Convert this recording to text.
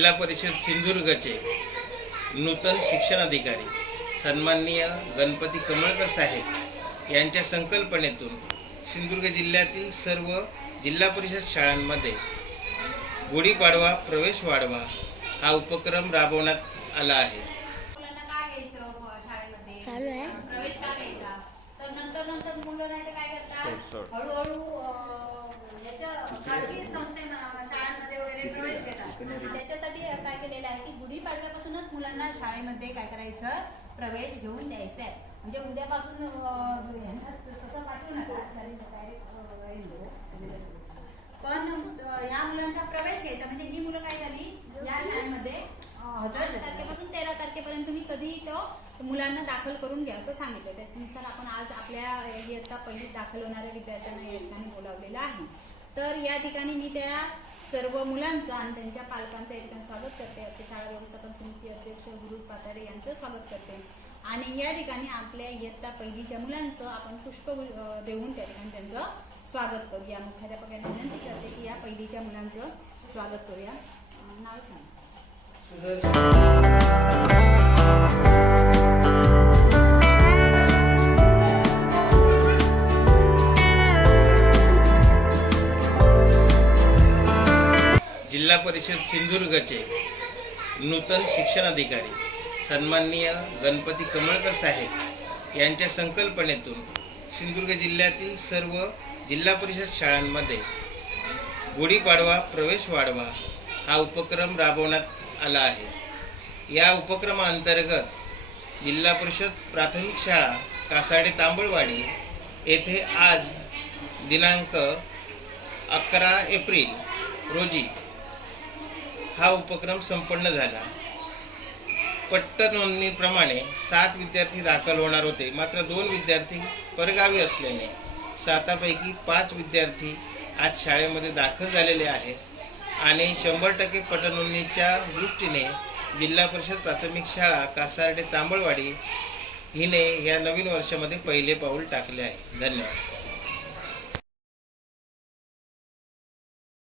जिल्हा परिषद सिंधुदुर्गचे नूतन शिक्षण अधिकारी सन्माननीय गणपती कमळकर साहेब यांच्या संकल्पनेतून सिंधुदुर्ग जिल्ह्यातील सर्व जिल्हा परिषद शाळांमध्ये गुढीपाडवा प्रवेश वाढवा हा उपक्रम राबवण्यात आला आहे. मुलांना का घ्यायचं ब- शाळेमध्ये चालू आहे. प्रवेश का घ्यायचा तर नंतर नंतर मुलं नाही तर काय करतात हळूहळू अं, याच्या खाजगी संस्थे शाळांमध्ये वगैरे प्रवेश घेतात त्याच्यासाठी काय केलेलं आहे की गुढीपाडव्यापासूनच मुलांना शाळेमध्ये काय करायचं? प्रवेश घेऊन द्यायचा आहे म्हणजे उद्यापासून तसं पाठवू नका. पण या मुलांचा प्रवेश घ्यायचा. म्हणजे ही मुलं काय झाली? या शाळेमध्ये हजार तारखेपासून तेरा तारखेपर्यंत तुम्ही कधी तो मुलांना दाखल करून घ्या असं सांगितलं त्यानुसार आपण आज आपल्या इयत्ता पहिली दाखल होणाऱ्या विद्यार्थ्यांना या ठिकाणी बोलावलेलं आहे. तर या ठिकाणी मी त्या सर्व मुलांचं आणि त्यांच्या पालकांचं एकदम ठिकाणी स्वागत करते. आमच्या शाळा व्यवस्थापन समिती अध्यक्ष गुरु पातारे यांचं स्वागत करते. आणि या ठिकाणी आपल्या इयत्ता पहिलीच्या मुलांचं आपण पुष्प देऊन त्या ठिकाणी त्यांचं स्वागत करूया. मुख्याध्यापकांना विनंती करते की या पहिलीच्या मुलांचं स्वागत करूया. नाव सांग. जिल्हा परिषद सिंधुदुर्गचे नूतन शिक्षण अधिकारी सन्माननीय गणपती कमळकर साहेब यांच्या संकल्पनेतून सिंधुदुर्ग जिल्ह्यातील सर्व जिल्हा परिषद शाळांमध्ये गुढीपाडवा प्रवेश वाढवा हा उपक्रम राबवण्यात आला आहे. या उपक्रमाअंतर्गत जिल्हा परिषद प्राथमिक शाळा कासाडे तांबळवाडी येथे आज दिनांक अकरा एप्रिल रोजी हा उपक्रम संपन्न झाला. पट्ट नोंदणीप्रमाणे सात विद्यार्थी दाखल होणार होते. मात्र दोन विद्यार्थी परगावी असल्याने सातापैकी पाच विद्यार्थी आज शाळेमध्ये दाखल झालेले आहेत आणि शंभर टक्के पटनोंदणीच्या दृष्टीने जिल्हा परिषद प्राथमिक शाळा कासारडे तांबळवाडी हिने या नवीन वर्षामध्ये पहिले पाऊल टाकले आहे. धन्यवाद.